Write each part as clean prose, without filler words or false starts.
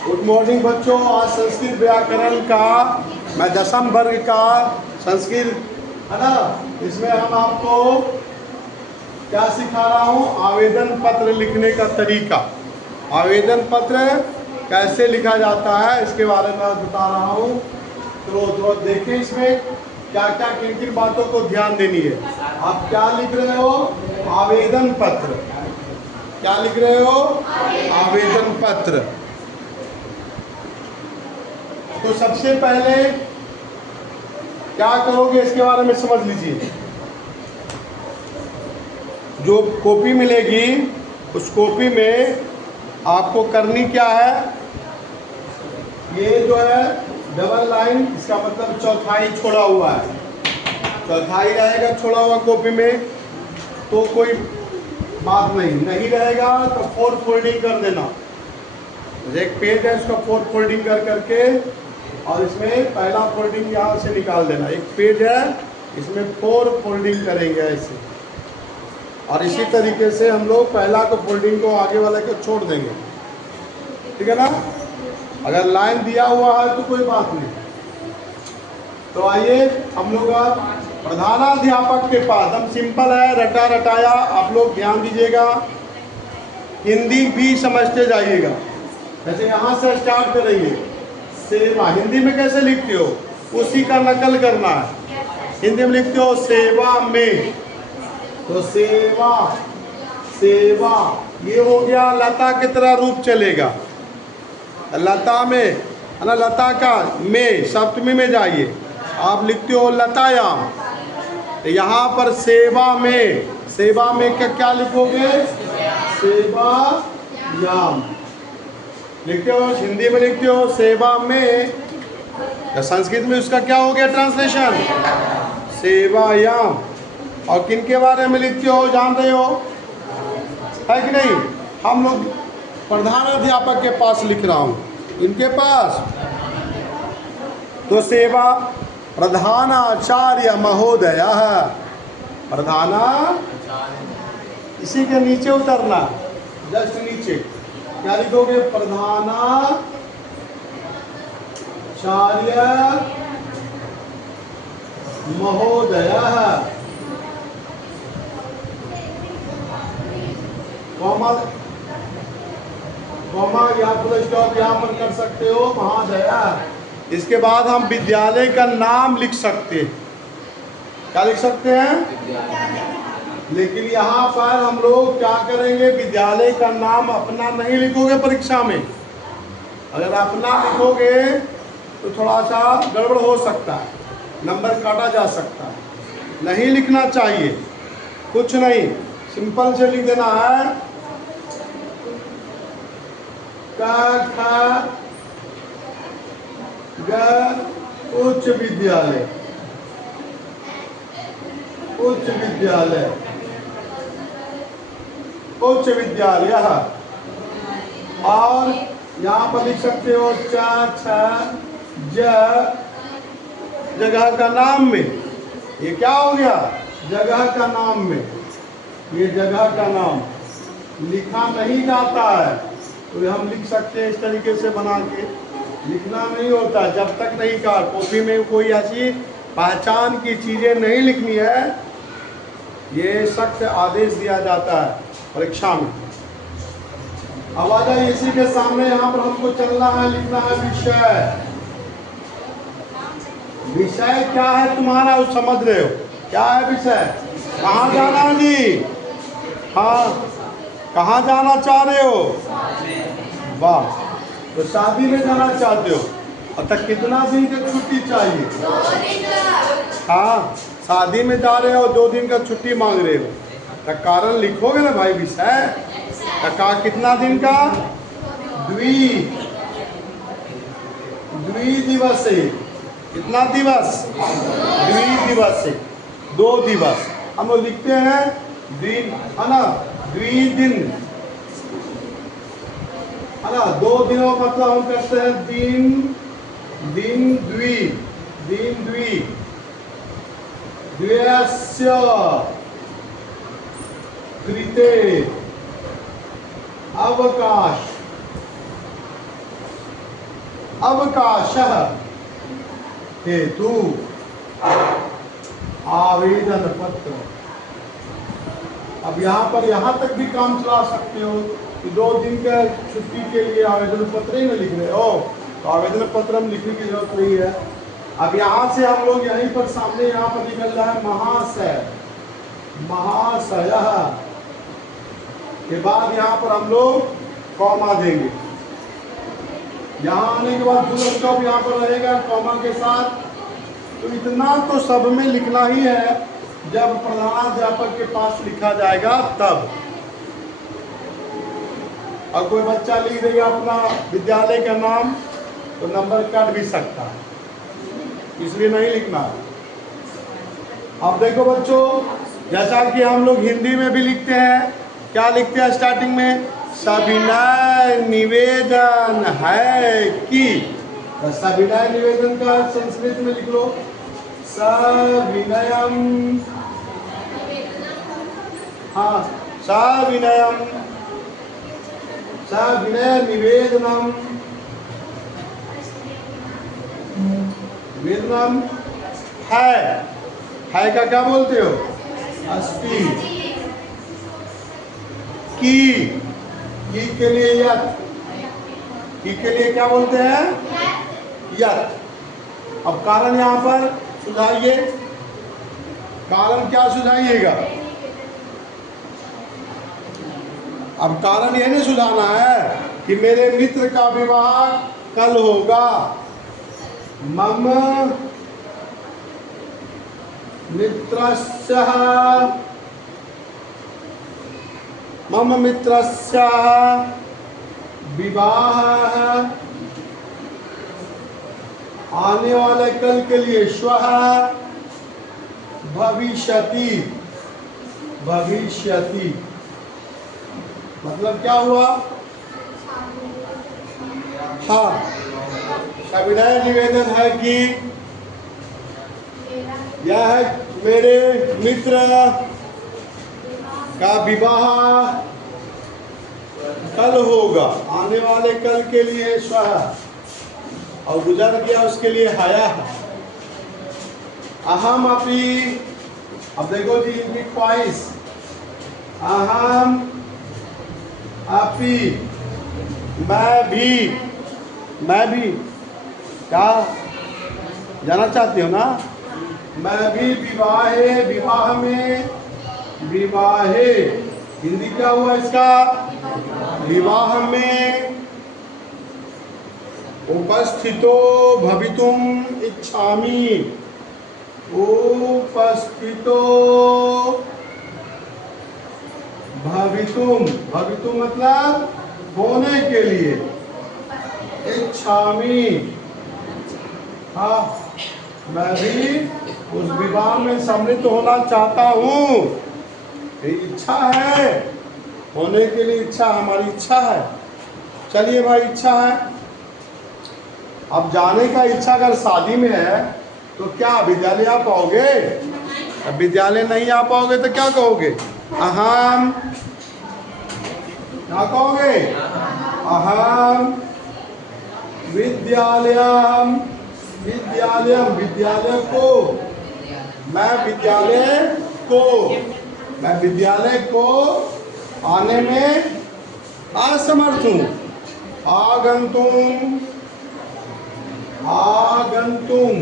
Good morning बच्चों। आज संस्कृत व्याकरण का मैं 10वीं वर्ग का संस्कृत है ना, इसमें हम आपको क्या सिखा रहा हूँ, आवेदन पत्र लिखने का तरीका। आवेदन पत्र कैसे लिखा जाता है इसके बारे में बता रहा हूँ। तो देखें इसमें क्या क्या किन किन बातों को ध्यान देनी है। आप क्या लिख रहे हो? आवेदन पत्र। क्या लिख रहे हो? आवेदन पत्र। तो सबसे पहले क्या करोगे इसके बारे में समझ लीजिए। जो कॉपी मिलेगी उस कॉपी में आपको करनी क्या है, ये जो है डबल लाइन, इसका मतलब चौथाई छोड़ा हुआ है। चौथाई रहेगा छोड़ा हुआ कॉपी में तो कोई बात नहीं रहेगा तो फोर्थ फोल्डिंग कर देना। एक पेज है उसका फोर्थ फोल्डिंग कर करके और इसमें पहला फोल्डिंग यहाँ से निकाल देना। एक पेज है इसमें 4 फोल्डिंग करेंगे ऐसे, और इसी तरीके से हम लोग पहला को फोल्डिंग को आगे वाले को छोड़ देंगे, ठीक है ना। अगर लाइन दिया हुआ है तो कोई बात नहीं। तो आइए हम लोग प्रधानाध्यापक के पास, हम सिंपल है, रटा रटाया, आप लोग ध्यान दीजिएगा, हिंदी भी समझते जाइएगा। जैसे यहाँ से स्टार्ट करेंगे, सेवा हिंदी में कैसे लिखते हो उसी का नकल करना है। हिंदी में लिखते हो सेवा में, तो सेवा सेवा ये हो गया, लता की तरह रूप चलेगा। लता में है ना, लता का में सप्तमी में जाइए, आप लिखते हो लतायाम। तो यहाँ पर सेवा में क्या लिखोगे? सेवा याम लिखते हो। हिंदी में लिखते हो सेवा में, या संस्कृत में उसका क्या हो गया ट्रांसलेशन? सेवायाम। और किन के बारे में लिखते हो जान रहे हो, है कि नहीं? हम लोग प्रधानाध्यापक के पास लिख रहा हूँ, इनके पास। तो सेवा प्रधानाचार्य महोदय, प्रधाना इसी के नीचे उतरना, जस्ट नीचे क्या लिखोगे? प्रधानाचार्य महोदय, कॉमा या फुल स्टॉप यहाँ पर कर सकते हो, महोदय। इसके बाद हम विद्यालय का नाम लिख सकते हैं। क्या लिख सकते हैं? लेकिन यहाँ पर हम लोग क्या करेंगे, विद्यालय का नाम अपना नहीं लिखोगे परीक्षा में। अगर अपना लिखोगे तो थोड़ा सा गड़बड़ हो सकता है, नंबर काटा जा सकता है। नहीं लिखना चाहिए, कुछ नहीं, सिंपल से लिख देना है क ख ग उच्च विद्यालय, उच्च विद्यालय, उच्च विद्यालय। और यहाँ पर लिख सकते हो च छ ज, जगह का नाम में। ये क्या हो गया? जगह का नाम में। ये जगह का नाम लिखा नहीं जाता है तो हम लिख सकते हैं इस तरीके से बना के। लिखना नहीं होता जब तक नहीं कहा, कॉपी में कोई ऐसी पहचान की चीज़ें नहीं लिखनी है, ये सख्त आदेश दिया जाता है परीक्षा में। अब आ जाए इसी के सामने, यहाँ पर हमको चलना है, लिखना है विषय। विषय क्या है तुम्हारा, वो समझ रहे हो? क्या है विषय? कहाँ जाना है जी? हाँ, कहाँ जाना चाह रहे हो? वाह, तो शादी में जाना चाहते हो। अब तक कितना दिन की छुट्टी चाहिए? 2 दिन का। हाँ, शादी में जा रहे हो, 2 दिन का छुट्टी मांग रहे हो, तो कारण लिखोगे ना भाई विषय। तो कहा कितना दिन का? द्विदिवसीय। कितना दिवस? द्विदिवसीय, 2 दिवस। हम लोग लिखते हैं दिन, है ना, द्विदिन, है ना। 2 दिनों मतलब हम कहते हैं दिन द्वि, दिन द्वि, द्वयस्य कृते अवकाश, अवकाशः हेतु आवेदन पत्र। अब यहाँ पर यहाँ तक भी काम चला सकते हो कि 2 दिन का छुट्टी के लिए आवेदन पत्र ही नहीं लिख रहे हो तो आवेदन पत्र हम लिखने की जरूरत नहीं है। अब यहाँ से हम लोग यहीं पर सामने यहाँ पर निकल रहा है महाशय, महाशयः के बाद यहाँ पर हम लोग कॉमा देंगे। यहाँ आने के बाद फुल स्टॉप यहाँ पर रहेगा कॉमा के साथ। तो इतना तो सब में लिखना ही है, जब प्रधानाध्यापक के पास लिखा जाएगा तब। और कोई बच्चा लिख देगा अपना विद्यालय का नाम तो नंबर कट भी सकता है, इसलिए नहीं लिखना। अब देखो बच्चों, जैसा कि हम लोग हिंदी में भी लिखते हैं, क्या लिखते हैं स्टार्टिंग में? सविनय निवेदन है कि। तो सविनय निवेदन का संस्कृत में लिख लो, सविनयम। हाँ, सविनयम, सविनय निवेदनम। निवेदनम है का क्या बोलते हो? अस्ति। की के लिए यत, की के लिए क्या बोलते हैं? यत। अब कारण यहाँ पर सुझाइए, कारण क्या सुझाइएगा? अब कारण यह नहीं सुझाना है कि मेरे मित्र का विवाह कल होगा। मम मित्रस्य, मम मित्रस्य विवाह आने वाले कल के लिए श्वः भविष्यति। भविष्यति मतलब क्या हुआ? हाँ, सविनय निवेदन है कि यह है मेरे मित्र का विवाह कल होगा, आने वाले कल के लिए स्वः, और गुजर गया उसके लिए हया। अहम अपि, अब देखो जी इनकी ख्वाहिश, अहम अपि मैं भी क्या जाना चाहती हो ना? मैं भी विवाहे, विवाह में, विवाहे हिंदी क्या हुआ इसका? विवाह में उपस्थितो भवितुम इच्छामि। उपस्थितो भवितुम, भवितुम मतलब होने के लिए, इच्छामि। हाँ, मैं भी उस विवाह में सम्मिलित होना चाहता हूँ। ये इच्छा है, होने के लिए इच्छा, हमारी इच्छा है। चलिए भाई, इच्छा है। अब जाने का इच्छा अगर शादी में है तो क्या विद्यालय आ पाओगे? अब विद्यालय नहीं आ पाओगे तो क्या कहोगे? अहम, क्या कहोगे? अहम विद्यालयम, विद्यालयम विद्यालय को, मैं विद्यालय को आने में असमर्थ हूँ। आगंतुम, आगंतुम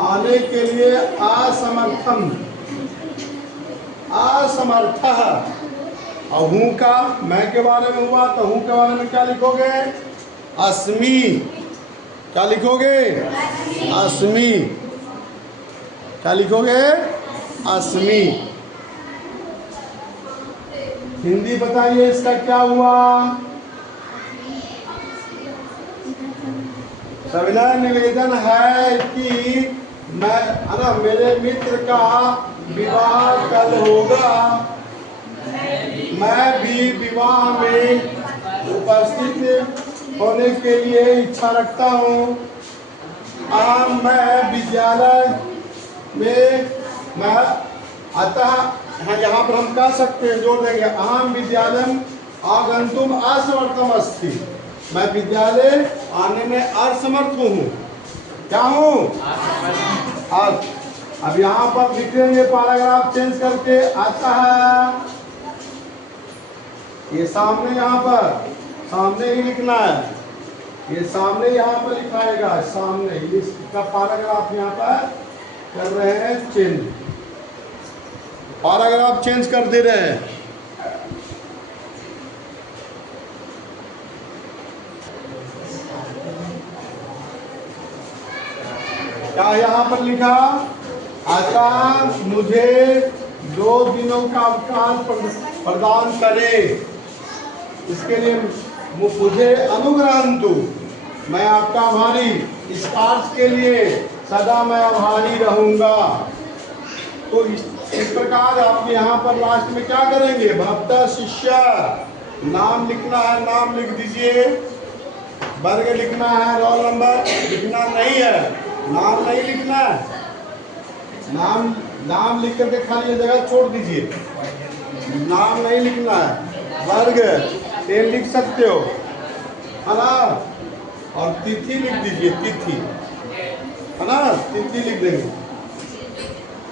आने के लिए असमर्थम, असमर्थः। और हूँ का, मैं के बारे में हुआ तो हूँ के बारे में क्या लिखोगे? अस्मि। क्या लिखोगे? अस्मि। क्या लिखोगे? अस्मि। हिंदी बताइए इसका क्या हुआ? सविनय निवेदन है कि मेरे मित्र का विवाह कल होगा, मैं भी विवाह में उपस्थित होने के लिए इच्छा रखता हूँ। मैं विद्यालय में, मैं अतः यहाँ पर हम कह सकते हैं, जोड़ देंगे, अहम विद्यालय आगंतुम असमर्थम अस्ति। मैं विद्यालय आने में असमर्थ हूँ। क्या हूँ? अब यहाँ पर लिख देंगे पैराग्राफ चेंज करके। आता है ये सामने, यहाँ पर सामने ही लिखना है। ये सामने यहाँ पर लिखाएगा, सामने इसका पैराग्राफ यहाँ पर कर रहे हैं चेंज। पैराग्राफ चेंज कर दे रहे हैं। क्या यहाँ पर लिखा? आकाश मुझे 2 दिनों का अवकाश प्रदान करे, इसके लिए मुझे अनुग्रह दो। मैं आपका आभारी, इस कार्य के लिए सदा मैं आभारी रहूंगा। तो इस प्रकार आप यहाँ पर लास्ट में क्या करेंगे? भक्ता शिष्य नाम लिखना है, नाम लिख दीजिए। वर्ग लिखना है, रोल नंबर लिखना नहीं है, नाम नहीं लिखना है। नाम लिख करके खाली ये जगह छोड़ दीजिए, नाम नहीं लिखना है। वर्ग 10 लिख सकते हो, है ना? और तिथि लिख दीजिए, तिथि, है ना? तिथि लिख देंगे,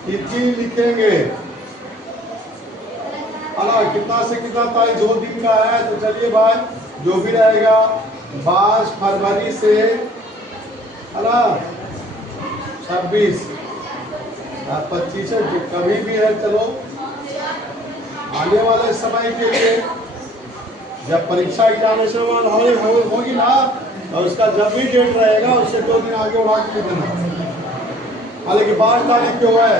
तिथि लिखेंगे, है ना? कितना से कितना तारीख 2 दिन का है, तो चलिए भाई जो भी रहेगा 22 फरवरी से, है ना, 26 25 कभी भी है। चलो आने वाले समय के लिए जब परीक्षा एग्जामिनेशन होगी ना, और उसका जब भी डेट रहेगा उससे 2 दिन आगे उड़ा के देना। हालांकि 22 तारीख को है,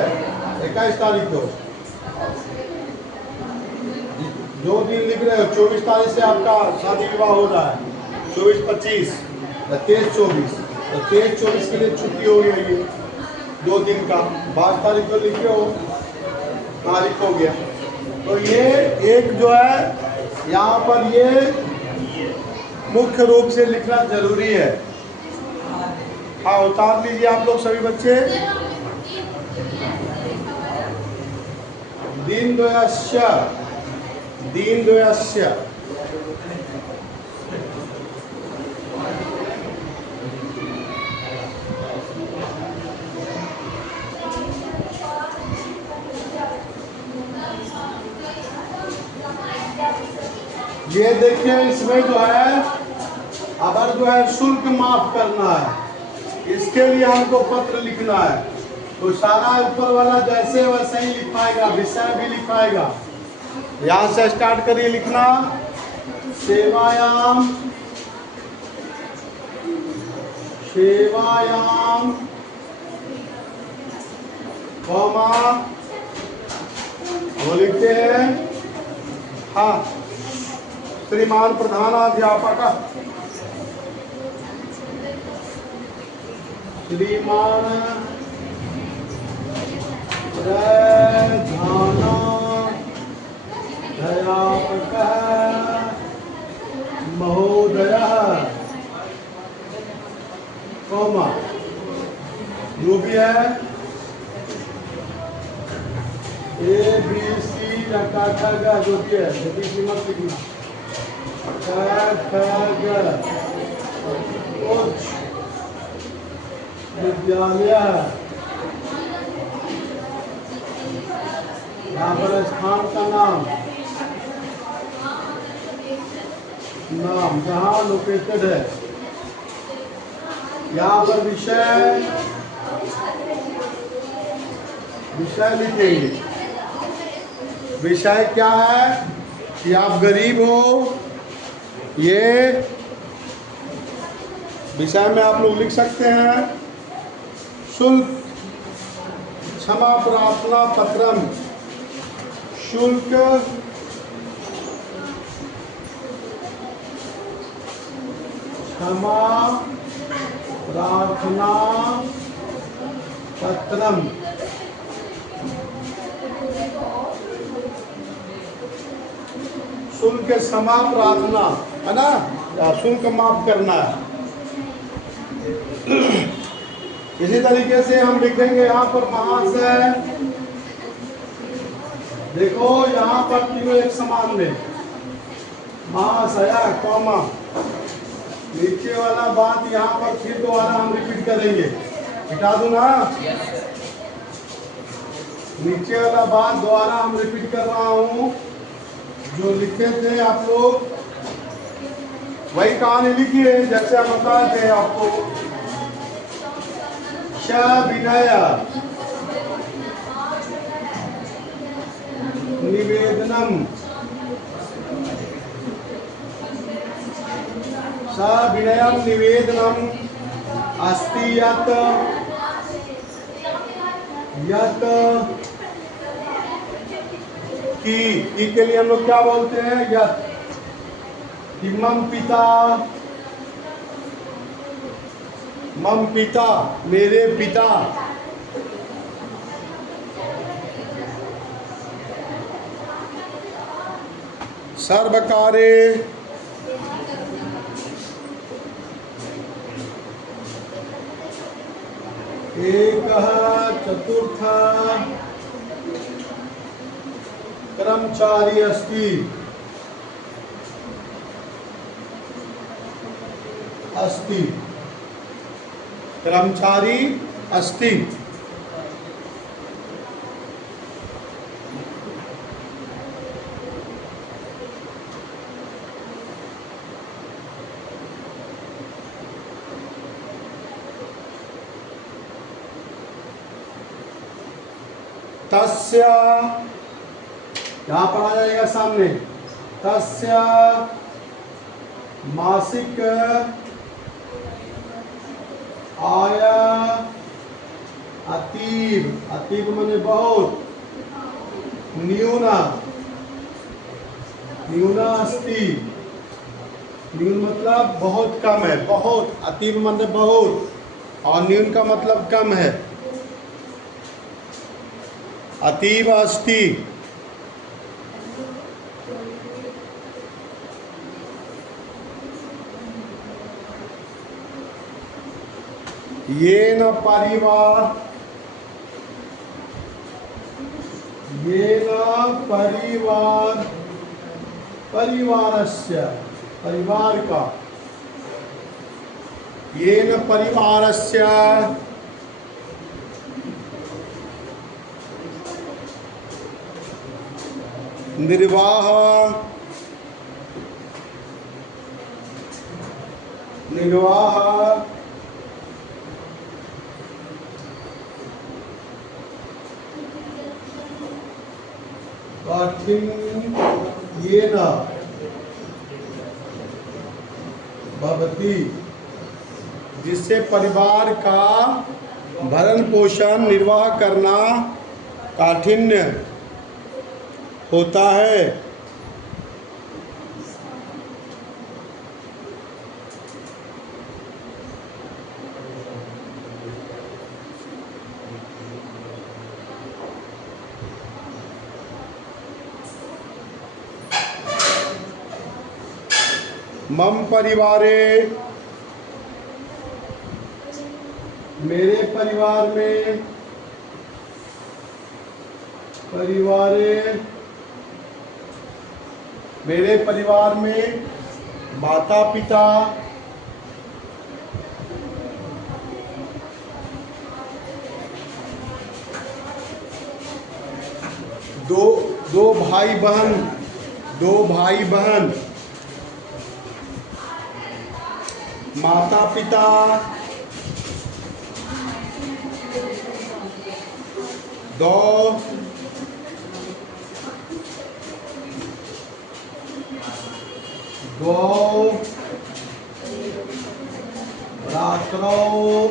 21 तारीख को 2 दिन लिख रहे हो। 24 तारीख से आपका शादी विवाह हो रहा है, 24-25, 23-24, तो 23-24 के लिए छुट्टी हो गई 2 दिन का। 22 तारीख को लिखे हो, तारीख हो गया। तो ये एक जो है यहाँ पर ये मुख्य रूप से लिखना जरूरी है। हाँ, उतार लीजिए आप लोग सभी बच्चे। दीनदयास्य, दीनदयास्य, ये देखिए इसमें जो है अगर जो है शुल्क माफ करना है, इसके लिए हमको पत्र लिखना है। तो सारा ऊपर वाला जैसे वैसे ही लिखाएगा, विषय भी लिखाएगा। यहाँ से स्टार्ट करिए लिखना। सेवायाम, सेवायाम कौमा, वो लिखते हैं। हाँ, श्रीमान प्रधानाध्यापक, श्रीमान प्रधानाध्यापक महोदय, कौमा जो भी है ABC का जो भी है, ABC मत लिखना। उच्च विद्यालय, यहाँ पर स्थान का नाम जहाँ लोकेटेड है। यहाँ पर विषय, विषय लिखेंगे। विषय क्या है कि आप गरीब हो, ये विषय में आप लोग लिख सकते हैं। शुल्क क्षमा प्रार्थना पत्रम, शुल्क क्षमा प्रार्थना पत्रम, शुल्क क्षमा प्रार्थना, है ना, शुल्क माफ करना है। इसी तरीके से हम लिख देंगे यहाँ पर महाशय। देखो यहाँ पर तीनों एक समान में, महाशय कौमा, नीचे वाला बात यहाँ पर फिर दोबारा हम रिपीट करेंगे। मिटा दूं ना? नीचे वाला बात दोबारा हम रिपीट कर रहा हूँ। जो लिखे थे आप लोग वही कहानी लिखी है जैसे हम बताए थे आपको। श विनय निवेदनम, स विनयम निवेदनम अस्ति यत् यत् की के लिए हम लोग क्या बोलते हैं? यत् कि मम पिता, मम पिता मेरे पिता, सर्वकारे एकः चतुर्थ कर्मचारी अस्ति, अस्ति कर्मचारी अस्ति। तस्य, यहाँ पर आ जाएगा सामने, तस्य मासिक आय अतीव, अतीव माने बहुत, न्यूना, न्यूना अस्ति, न्यून मतलब बहुत कम है, बहुत, अतीव माने बहुत और न्यून का मतलब कम है। अतीव अस्ति, येन परिवार, येन परिवार, परिवारस्य, परिवार का, येन परिवारस्य निर्वाह, निर्वाह कठिन भवति, जिससे परिवार का भरण पोषण निर्वाह करना काठिन्य होता है। मम परिवारे, मेरे परिवार में, परिवारे, मेरे परिवार में माता पिता, दो भाई बहन, दो भाई बहन, माता पिता, दो भ्रातरौ,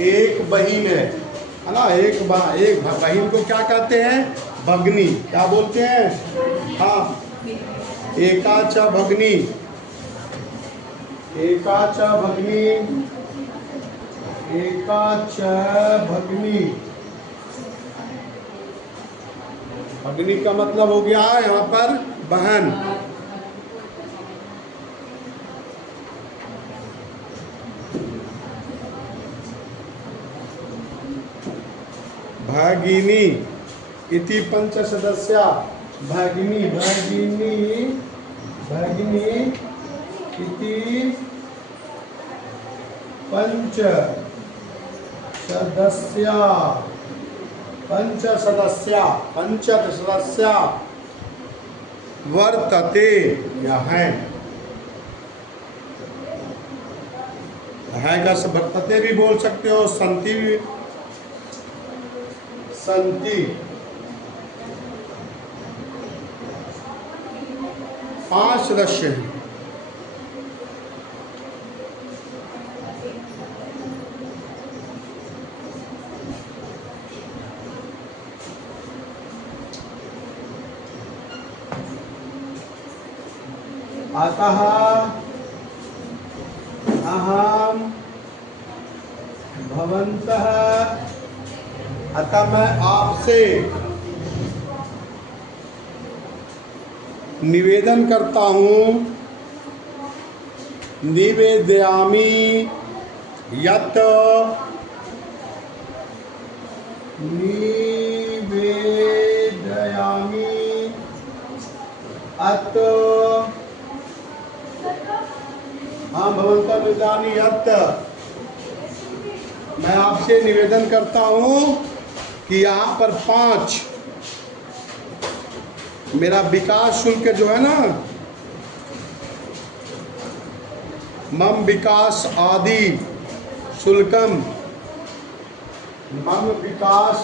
एक बहिन है ना? एक बहिन को क्या कहते हैं? भगनी। क्या बोलते हैं? हाँ, एकाच भगनी, एकाच भगनी, एकाच भगनी। भगनी का मतलब हो गया यहाँ पर बहन। भगिनी, इति पंचसदस्या भगिनी भगिनी भगिनी इति पंचसदस्या पंचसदस्या पंचसदस्या वर्तते या है का से वर्तते भी बोल सकते हो, संति भी, संति 5 सदस्य हैं। अतः अहम भवन्तः, अतः मैं आपसे निवेदन करता हूँ, निवेदयामि यत् निवेदयामि अत हाँ भवन्तः निवेदयामि यत्, मैं आपसे निवेदन करता हूँ कि यहाँ पर 5 मेरा विकास शुल्क जो है ना, मम विकास आदि शुल्कम, मम विकास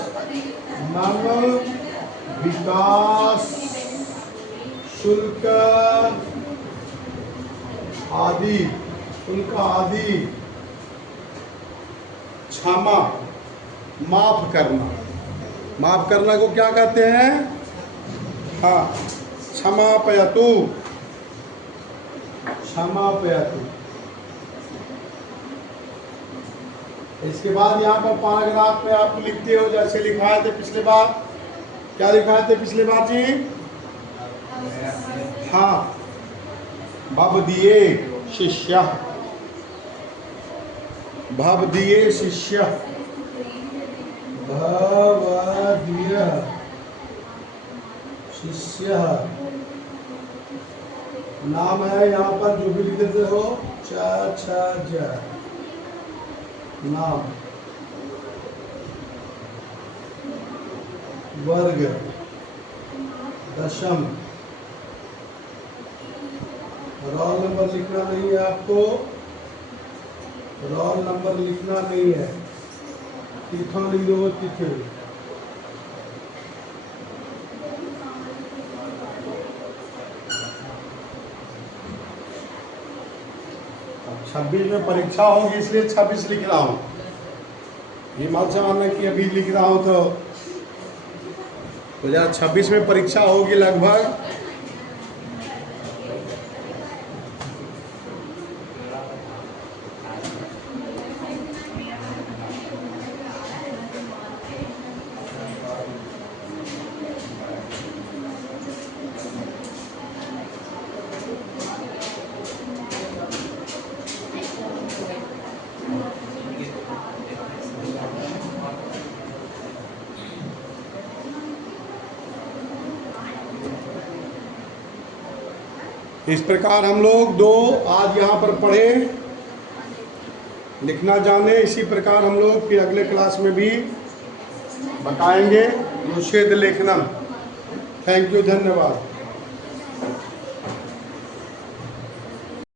शुल्क आदि क्षमा, माफ करना। माफ करना को क्या कहते हैं? हाँ, क्षमापयतु, क्षमापयतु। इसके बाद यहाँ पर पैराग्राफ में आप लिखते हो, जैसे लिखाए थे पिछले बार। क्या लिखाए थे पिछले बार जी? हाँ, भवदीये शिष्य, भवदीये शिष्य, भवदीय शिष्य नाम है। यहाँ पर जो भी लिख देते हो च छ ज, नाम, वर्ग, दशम। रोल नंबर लिखना नहीं है आपको, रोल नंबर लिखना नहीं है। तिथि लिख दो, तिथि। 26 में परीक्षा होगी, इसलिए 26 लिख रहा हूँ। ये मत समझना कि अभी लिख रहा हूँ तो 2026 में परीक्षा होगी लगभग। इस प्रकार हम लोग 2 आज यहाँ पर पढ़े, लिखना जाने। इसी प्रकार हम लोग फिर अगले क्लास में भी बताएंगे निषेध लेखनम। थैंक यू, धन्यवाद।